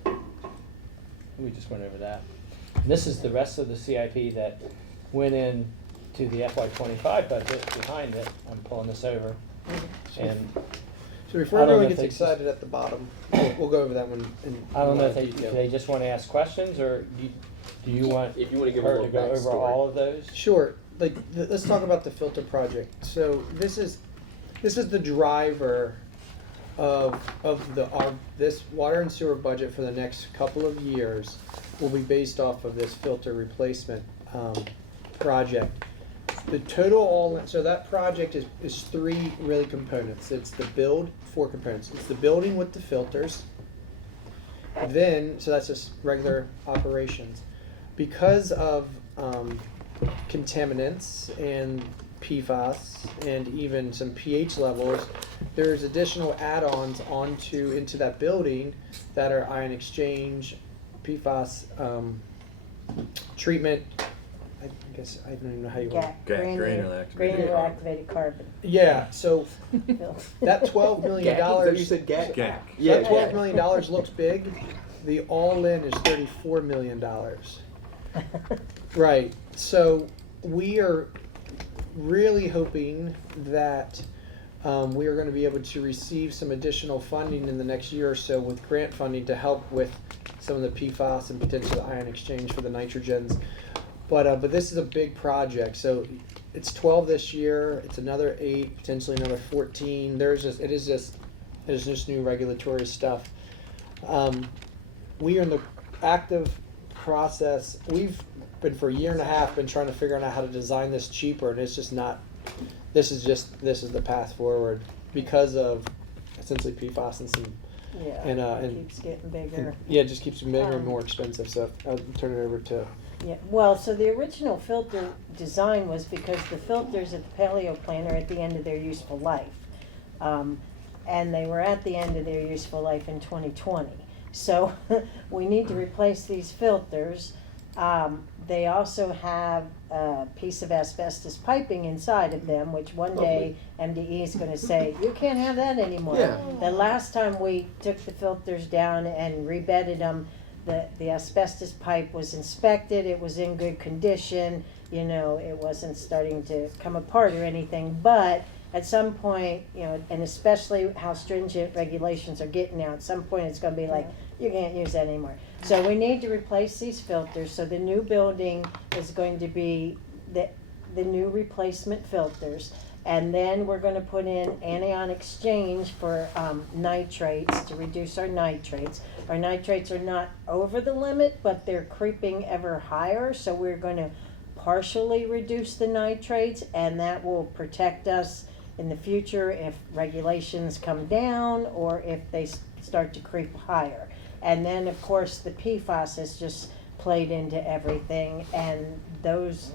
We just went over that. And this is the rest of the CIP that went in to the FY '25 budget behind it. I'm pulling this over. And So before I don't know everyone if gets they excited at the bottom, we'll go over that one in I don't know if more they, detail. they just want to ask questions, or do you want If you wanna give a her little to go over backstory. all of those? Sure. Let's talk about the filter project. So this is the driver of this water and sewer budget for the next couple of years will be based off of this filter replacement project. The total so that project is three really components. It's the four components. It's the building with the filters. Then, so that's just regular operations. Because of contaminants and PFAS and even some pH levels, there's additional add-ons into that building that are ion exchange, PFAS treatment. I guess I don't even know how you want. Granular activated Granular carbon. activated carbon. Yeah. So that $12 million. GAC, is that what you said, GAC? GAC. Yeah, That $12 GAC. million looks big. The all-in is $34 million. Right. So we are really hoping that we are going to be able to receive some additional funding in the next year or so with grant funding to help with some of the PFAS and potential ion exchange for the nitrogens. But this is a big project. So it's 12 this year. It's another 8, potentially another 14. There's just new regulatory stuff. We are in the active process. We've been for a year and a half been trying to figure out how to design this cheaper, and it's just not. This is the path forward because of essentially PFAS and some Yeah, and it keeps getting bigger. yeah, it just keeps getting bigger and more expensive. So I'll turn it over to Yeah, well, so the original filter design was because the filters at the paleo plant are at the end of their useful life. And they were at the end of their useful life in 2020. So we need to replace these filters. They also have a piece of asbestos piping inside of them, which one day MDE is gonna say, you can't have that anymore. Yeah. The last time we took the filters down and rebedded them, the asbestos pipe was inspected, it was in good condition, you know, it wasn't starting to come apart or anything, but at some point, you know, and especially how stringent regulations are getting now, at some point it's gonna be like, you can't use that anymore. So we need to replace these filters, so the new building is going to be the new replacement filters. And then we're gonna put in anion exchange for nitrates, to reduce our nitrates. Our nitrates are not over the limit, but they're creeping ever higher, so we're gonna partially reduce the nitrates, and that will protect us in the future if regulations come down or if they start to creep higher. And then, of course, the PFAS has just played into everything, and those,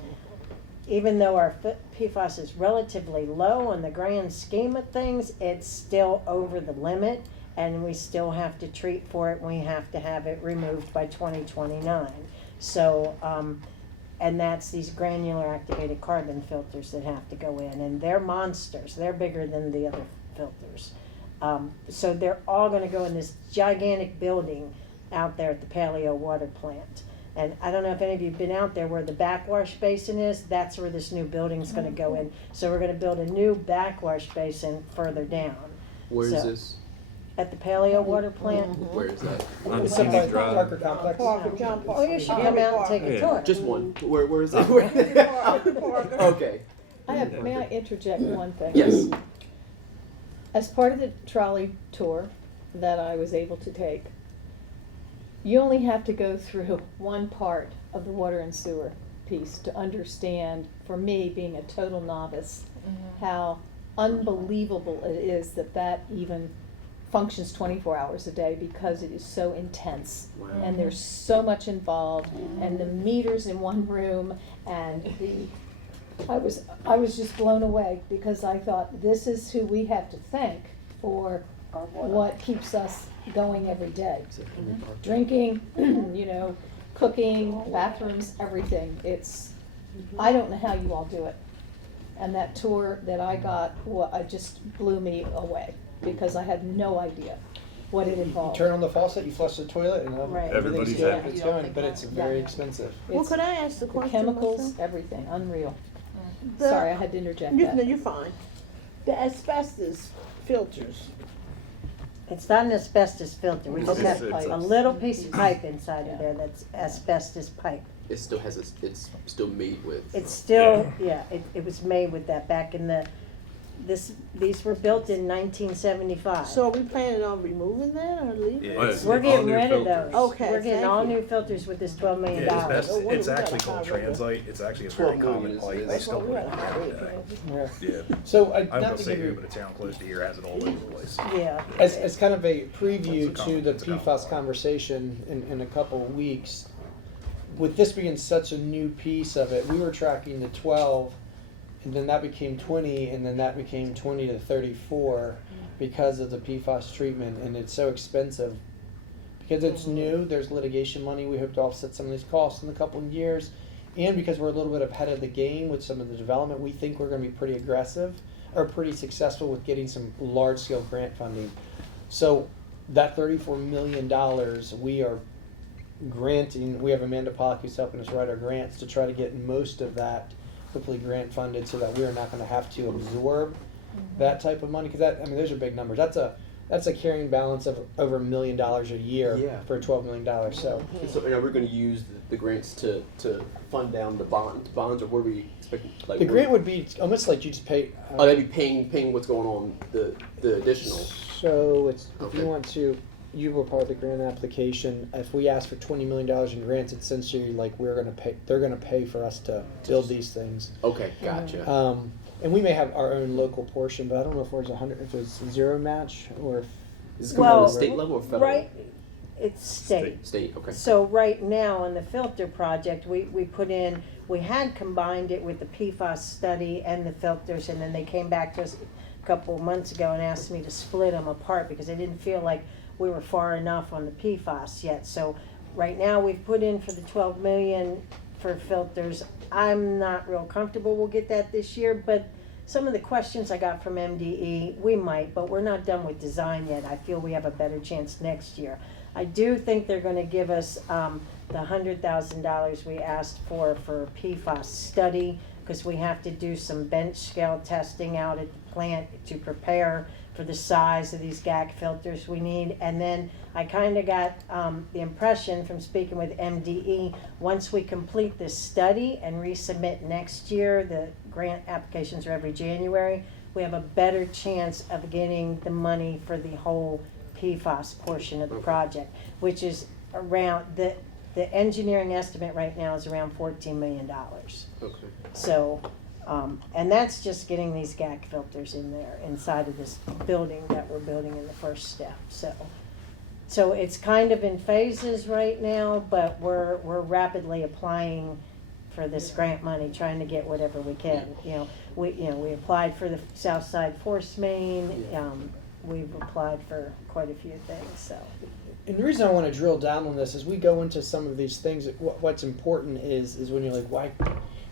even though our PFAS is relatively low in the grand scheme of things, it's still over the limit, and we still have to treat for it, and we have to have it removed by 2029. So, and that's these granular activated carbon filters that have to go in, and they're monsters. They're bigger than the other filters. So they're all gonna go in this gigantic building out there at the Paleo water plant. And I don't know if any of you have been out there where the backwash basin is, that's where this new building's gonna go in. So we're gonna build a new backwash basin further down. Where is So- this? At the Paleo water plant. Where is that? On It's up by Scenic Drive. Parker Complex. Parker, John Parker. Oh, you should come out and take a Yeah. tour. Just one. Where is it? Parker. Okay. May I interject one thing? Yes. As part of the trolley tour that I was able to take, you only have to go through one part of the water and sewer piece to understand, for me, being a total novice, how unbelievable it is that that even functions 24 hours a day, because it is so intense. Wow. And there's so much involved, and the meters in one room, and I was just blown away, because I thought, this is who we have to thank for what keeps us going every day. Drinking, you know, cooking, bathrooms, everything. I don't know how you all do it. And that tour that I got, it just blew me away, because I had no idea what it You involved. turn on the faucet, you flush the toilet, and Right. Everybody's everything's happy. it's going, but it's very expensive. Well, It's could I ask the the question? chemicals, myself? everything, unreal. The- Sorry, I had to interject No, that. you're fine. The asbestos filters. It's not an asbestos filter, we just It's- have it's a little piece of pipe inside of there that's asbestos pipe. It still has it's still made with. It's still, yeah, it was made with that back in these were built in 1975. So are we planning on removing that or leaving? Yeah, Oh, it's- We're all getting new rid of filters. those. Okay, We're getting thank all you. new filters with this $12 million. Yeah, it's, Oh, what it's do we actually got? called High rate. transite. It's actually a very 12 million common is- pipe. is- They still That's put what it we in got, high today. Yeah. Yeah. So I not will to say give here, you, but a town close to here has it all over the place. Yeah. as kind of a preview That's a to the common- PFAS that's a common conversation in a couple of weeks, with this being such a new piece of it, we were tracking the 12, and then that became 20, and then that became 20 to 34 because of the PFAS treatment, and it's so expensive. Because it's new, there's litigation money, we hope to offset some of these costs in a couple of years, and because we're a little bit ahead of the game with some of the development, we think we're gonna be pretty aggressive, or pretty successful with getting some large-scale grant funding. So that $34 million, we are granting, we have Amanda Pollock who's helping us write our grants to try to get most of that hopefully grant funded, so that we are not gonna have to absorb that type of money, because that, I mean, those are big numbers. That's a carrying balance of over $1 million a year Yeah. for $12 million, so. And so, and are we going to use the grants to fund down the bonds, or what are we expecting? Like, The what- grant would be almost like you just pay. Oh, they'd be paying what's going on the additional. So it's, if Okay. you want to, you were part of the grant application. If we ask for $20 million in grants, it's essentially like they're gonna pay for us to build these things. Okay, gotcha. And we may have our own local portion, but I don't know if it's 100, if it's zero match or if. Is this coming from Well, the state level or federal? Right, It's state. State, okay. So right now on the filter project, we put in, we had combined it with the PFAS study and the filters, and then they came back to us a couple of months ago and asked me to split them apart because they didn't feel like we were far enough on the PFAS yet. So right now we've put in for the 12 million for filters. I'm not real comfortable we'll get that this year, but some of the questions I got from MDE, we might, but we're not done with design yet. I feel we have a better chance next year. I do think they're gonna give us the $100,000 we asked for PFAS study, because we have to do some bench scale testing out at the plant to prepare for the size of these GAC filters we need. And then I kind of got the impression from speaking with MDE, once we complete this study and resubmit next year, the grant applications are every January, we have a better chance of getting the money for the whole PFAS portion of the project, which is around, the engineering estimate right now is around $14 million. Okay. So, and that's just getting these GAC filters in there, inside of this building that we're building in the first step, so it's kind of in phases right now, but we're rapidly applying for this grant money, trying to get whatever we can. We applied for the South Side Force Main, we've applied for quite a few things, so. And the reason I want to drill down on this is we go into some of these things. What's important is when you're like, why,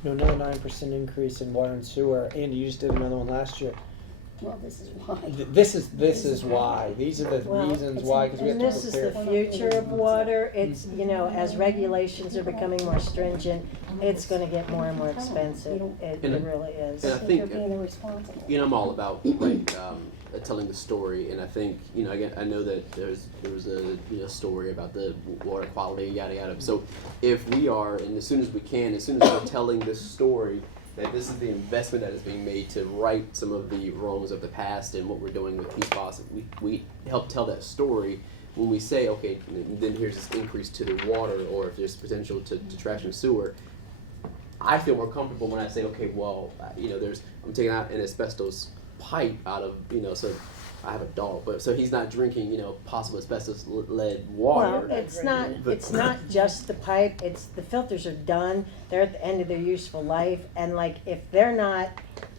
another 9% increase in water and sewer. Andy, you just did another one last year. Well, this is why. This is why. These are the Well, reasons why. Because we have And to this is prepare. the future of water. It's, as regulations are becoming more stringent, it's gonna get more and more expensive. It really is. And I They're think, being irresponsible. I'm all about telling the story, and I think again, I know that there was a story about the water quality, yada yada. So if we are, and as soon as we can, as soon as we're telling this story, that this is the investment that is being made to right some of the wrongs of the past and what we're doing with PFAS, we help tell that story. When we say, okay, then here's this increase to the water, or if there's potential to trash and sewer, I feel more comfortable when I say, okay, well, I'm taking out an asbestos pipe out of, so I have a dog, but so he's not drinking, possible asbestos-led water. Well, it's not just the pipe, it's, the filters are done, they're at the end of their useful life, and like, if they're not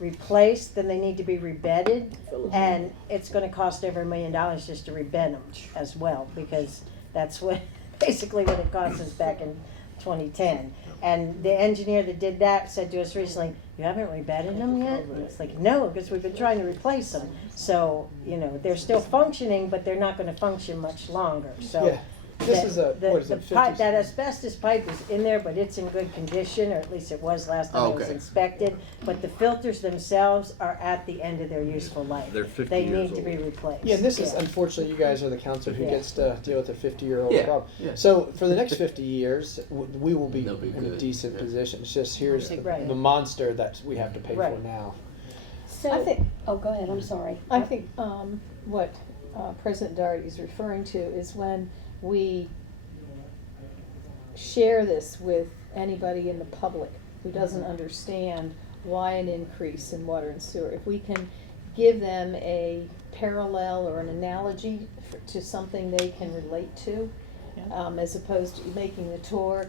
replaced, then they need to be rebedded, and it's gonna cost over $1 million just to rebed them as well, because that's basically what it cost us back in 2010. And the engineer that did that said to us recently, "You haven't rebedded them yet?" And it's like, no, because we've been trying to replace them. So, they're still functioning, but they're not gonna function much longer, so. Yeah. This is a, what is The it, pipe, 50? that asbestos pipe is in there, but it's in good condition, or at least it was last time it was Okay. inspected. But the filters themselves are at the end of their useful life. They're 50 They years need to be old. replaced. Yeah, and this is, unfortunately, you guys are the council who Yeah. gets to deal with a 50-year-old Yeah, problem. yeah. So for the next 50 years, we will be They'll be in a good, decent yeah. position. It's just here's Right. the monster that we have to pay for Right. now. So, I think- oh, go ahead, I'm sorry. I think what President Doherty is referring to is when we share this with anybody in the public who doesn't understand why an increase in water and sewer. If we can give them a parallel or an analogy to something they can relate to, as opposed to making the tour,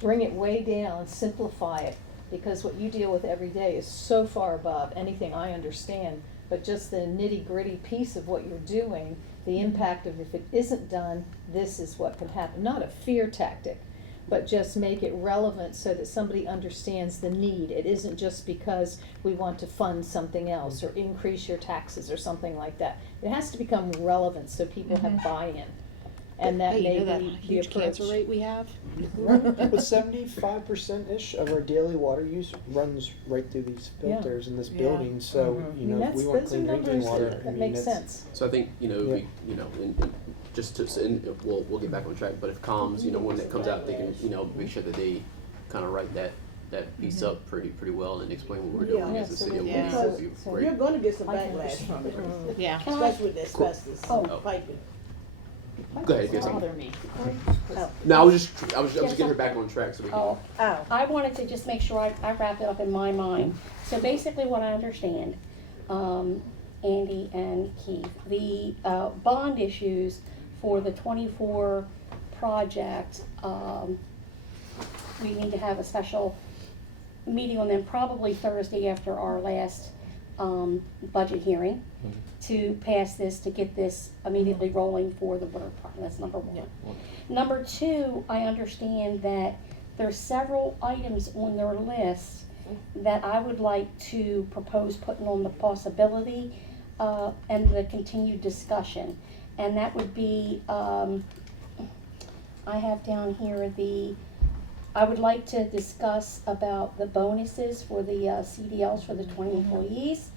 bring it way down, simplify it, because what you deal with every day is so far above anything I understand, but just the nitty-gritty piece of what you're doing, the impact of if it isn't done, this is what can happen. Not a fear tactic, but just make it relevant so that somebody understands the need. It isn't just because we want to fund something else or increase your taxes or something like that. It has to become relevant so people have buy-in. And that may be the huge approach. cancer rate we have? But 75%-ish of our daily water use runs right through these filters in this Yeah. building. So, Mhm. you know, if we want Those are clean drinking numbers water. that I mean, make it's- sense. So I think, we, just to, and we'll get back on track, but if comms, when that comes out, they can, make sure that they kind of write that piece up pretty well and explain what we're doing Yeah. as a city. Of Yeah. Would be So- great. You're gonna get some I can backlash from it, Yeah. Can I- especially with the asbestos Oh. piping. Go ahead, yes, Bother me. No, I was just getting her back on track so we can. Oh, Oh, I wanted to just make sure I wrap it up in my mind. So basically what I understand, Andy and Keith. The bond issues for the 24 project, we need to have a special meeting on them probably Thursday after our last budget hearing to pass this, to get this immediately rolling for the water department. That's number one. Number two, I understand that there's several items on their list that I would like to propose putting on the possibility and the continued discussion. And that would be, I have down here I would like to discuss about the bonuses for the CDLs for the 20 employees.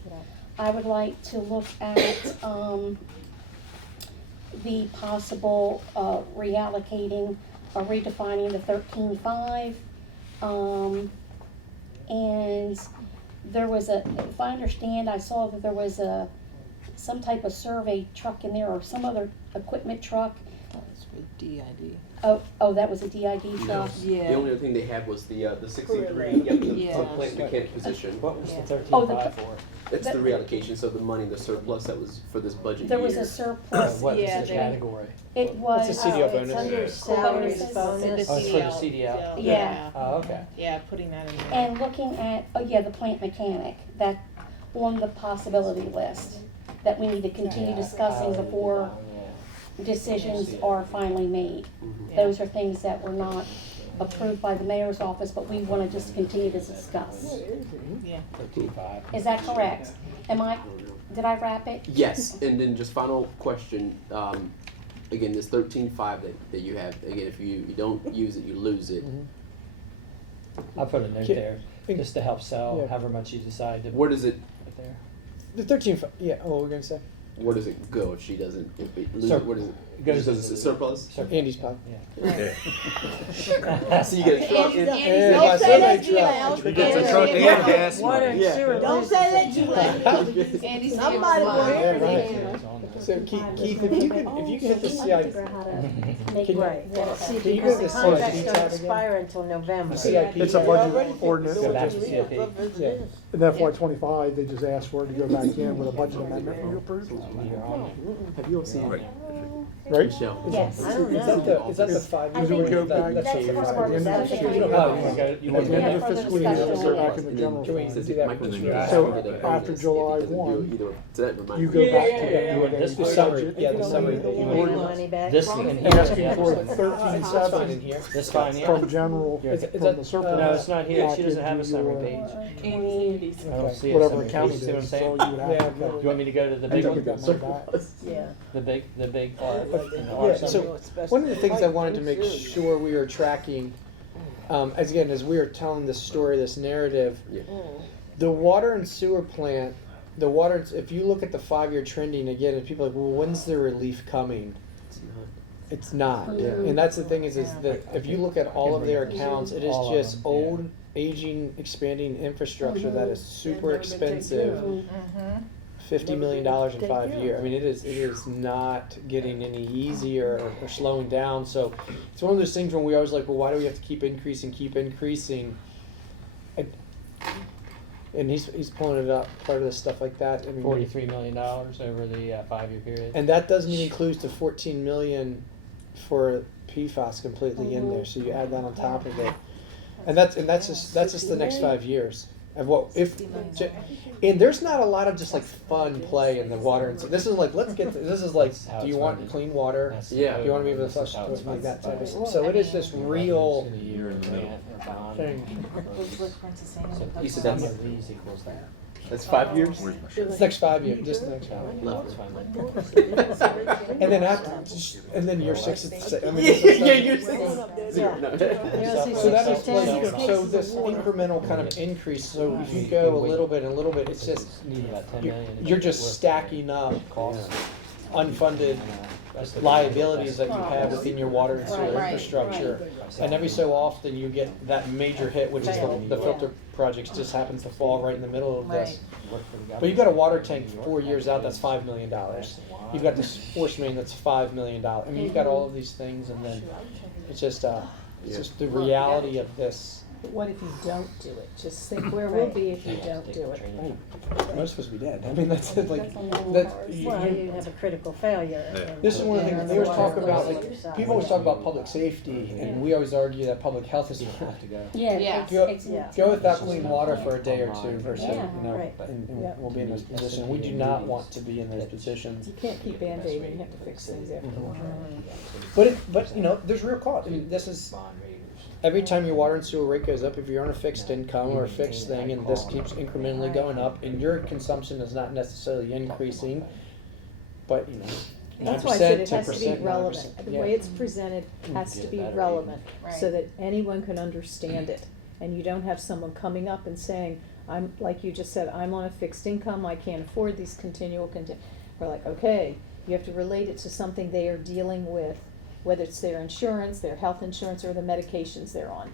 I would like to look at the possible reallocating or redefining the 13.5. And there was if I understand, I saw that there was some type of survey truck in there or some other equipment truck. That's with DID. Oh, that was a DID truck? Yeah. The only other thing they had was the 63, Correct. yep, the Yeah. plant mechanic position. What was the Yeah. 13.5 for? That's that- the reallocation, so the money, the surplus that was for this budget There year. was a surplus. What Yeah, was the they- category? It was. It's a CDL It's bonus. under salaries Bonuses. bonus. Oh, it's for the CDL? Yeah. Oh, okay. Yeah, putting that in there. And looking at, the plant mechanic, that on the possibility list that we need to continue discussing before decisions are finally made. Mhm. Those are things that were not approved by the mayor's office, but we want to just continue to discuss. Yeah. 13.5. Is that correct? Did I wrap it? Yes, and then just final question, again, this 13.5 that you have, again, if you don't use it, you lose it. I'll put a note there, just to help sell Yeah. however much you decide to Where does it, put there. The 13, yeah, what were we gonna say? where does it go if she doesn't, if it loses, Sur- where does it? it goes Does it into surplus? Andy's pile. Yeah. So you get a truck and. Yeah, Don't my say survey that too truck. loud. He gets a truck and Yeah. gas Water money. and sewer. Don't loses say that it. too loud. Andy, Somebody will hear Yeah, right. it. So Keith, if you could hit the CIP, Figure out how to make Can you- Right, yeah, see, Can you because go the to the contracts CIP don't tab again? expire until November. the CIP. It's a budget ordinance. Go back that to just, CIP. Yeah. in FY '25, they just asked for it to go back in with a budget amendment. Were you approved? You're on Have you all seen Right. Right? Michelle? Yes. I don't Is know. that the 5 I years? think we go That- back that's to the the 5 part years. that I think You we don't do. have Oh, to- you got- you At want the to end do of the further fiscal year, discussion it'll on go it. back in the general Can we fund. do that? Michael, with then the- you ask So, for the after bonus. July If it doesn't do 1, either, so that reminds You me. go back to yeah. with This a The summary, budget. yeah, the summary that you You want. want your money back? This in here. Asking yeah. for That's fine in 13.7 here. This fine here? from general, Is it- is from that, the surplus. No, it's not here. She doesn't have a package, summary your- page. I don't Okay. see a Whatever summary account page. it See what I'm is, that's all saying? you would Yeah, have to okay. Do you want me to go to the I big think one? we got money back. Yeah. The big part in the Yeah, R so summary? one of the things I wanted to make sure we were tracking, as we were telling this story, this narrative, Yeah. the water and sewer plant, if you look at the 5-year trending again, and people are like, well, when's the relief coming? It's not. It's not. Yeah. And that's the thing is that if you look at all of their accounts, it is All of just them, yeah. old, aging, expanding infrastructure that is super expensive. $50 million in 5 years. I mean, it is not getting any easier or slowing down. So it's one of those things when we always like, well, why do we have to keep increasing? And he's pulling it up, part of this stuff like that. I mean, $43 million over the 5-year period. and that doesn't even include the 14 million for PFAS completely in there. So you add that on top of it, and that's just the next 5 years. And and there's not a lot of just like fun play in the water. And so this is like, this is like, That's how do you it's want funded. clean water? That's Yeah. Do you want to be able to that's flush how it's like that type of funded. stuff? So it is this real Year in the middle. thing. You said Sum that's, of these equals that. that's 5 years? It's next 5 years, just the next 5 years. Love That's fine. And then and then year 6. I mean, Yeah, this is yeah, stuff- you're saying zero. No. Yeah, see, So that is 60, so this incremental kind of increase. So if you go a little bit, it's just Need about 10 million. you're just stacking up Costs. unfunded liabilities that you have within your water and sewer Right, infrastructure. And every so often you get that major hit, which is the filter projects just happens to fall right in the middle of this. But you've got a water tank 4 years out, that's $5 million. You've got this force main that's $5 million. I mean, you've got all of these things, and then it's just the reality of this. what if you don't do it? Just think where we'll be if you don't do it. Most of us would be dead. I mean, that's like, That's a long that's, hours. Well, you have a critical failure. and- this is one of the things, and they always the talk water about, goes like, inside. people always talk about public safety, and we always argue that public health is Yeah, Yeah. it's, Yeah. go without clean water for a day or two versus, Yeah. you know, Right. and Yeah. we'll be in this position. We do not want to be in those positions. You can't keep Band-Aiding, you have to fix things after a while. But you know, there's real cost. I mean, this is, every time your water and sewer rate goes up, if you're on a fixed income or a fixed thing, and this keeps incrementally going up, and your consumption is not necessarily increasing, but you know, That's why I said it 10%, has to be 10%, relevant. The way yeah. it's presented has to be relevant, so that anyone can understand it. And you don't have someone coming up and saying, I'm, like you just said, I'm on a fixed income, I can't afford these continual We're like, okay, you have to relate it to something they are dealing with, whether it's their insurance, their health insurance, or the medications they're on.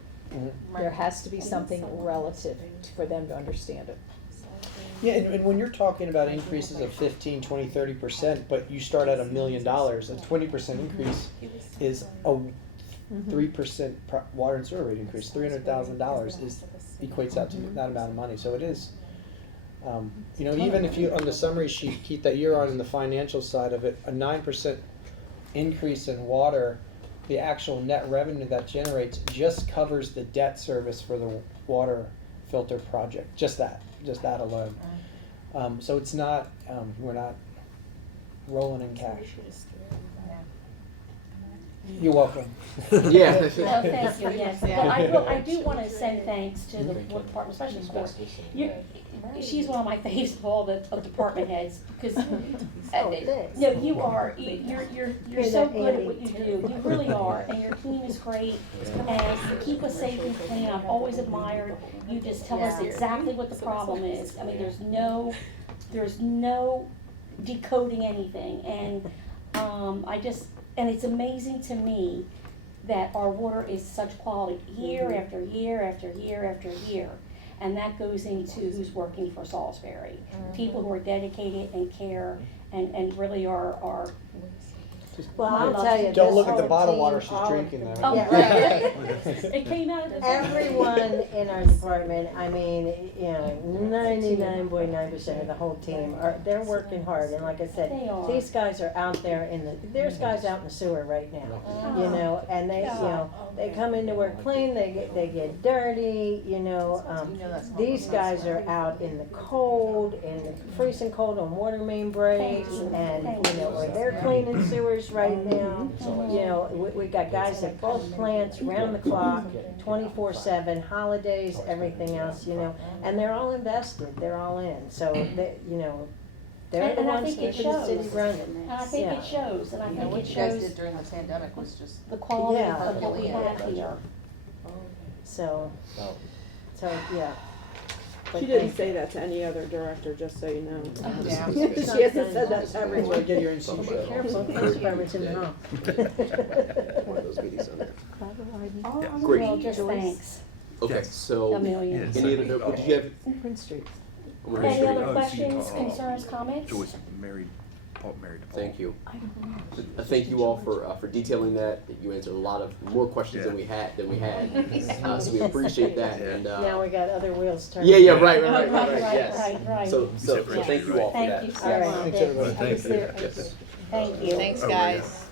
There has to be something relative for them to understand it. Yeah, and when you're talking about increases of 15, 20, 30%, but you start at $1 million, a 20% increase is a 3% water and sewer rate increase. $300,000 equates out to that amount of money. So it is, you know, even if you, on the summary sheet, Keith, that you're on in the financial side of it, a 9% increase in water, the actual net revenue that generates just covers the debt service for the water filter project. Just that alone. So it's not, we're not rolling in cash. You're welcome. Yeah. No, thank you, yes. But I do want to send thanks to the water department, especially schools. She's one of my faves of all the department heads, because, no, you are, you're so good at what you do. You really are, and your team is great, and you keep us safe and clean. I've always admired, you just tell us exactly what the problem is. I mean, there's no decoding anything, and, and it's amazing to me that our water is such quality year after year after year after year. And that goes into who's working for Salisbury. People who are dedicated and care and really are. Well, I'll tell you. Don't this look at the whole bottled team, water she's all- drinking though. Oh, Yeah, It came out of the. Everyone in our department, I mean, you know, 99.9% of the whole team they're working hard, and like I said, They are. these guys are out there there's guys out in the sewer right now, you know, and they, you know, they come into work clean, they get dirty, you know, these guys are out in the cold, in the freezing cold on water main breaks, and, you know, or they're cleaning sewers right now, you know, we got guys at both plants, round the clock, 24/7, holidays, everything else, you know, and they're all invested, they're all in, so they, you know, they're the And I ones think it keeping the city shows. running. And I think Yeah. it shows, and I think What it you guys shows did during the pandemic was just the quality Yeah. of what we have here. So, yeah. But She didn't say that to any other director, just so you know. Yeah. She hasn't said that to That's why everyone. get your NC Be show. careful, police department's in the hall. One of those meetings on there. Oh, Great. well, just thanks, Okay, so a million. any other note? Did you have? Prince Street. we're Any gonna- other Oh, questions, see, concerns, comments? Joyce married Paul. Thank you. Thank you all for detailing that. You answered a lot of more questions than we had. So we appreciate that. And Now we got other wheels turning. yeah, right, yes. Right. So thank you all for that. Thank you so All right. much. Thanks, everybody. Thank you. Thank you. Thanks, guys.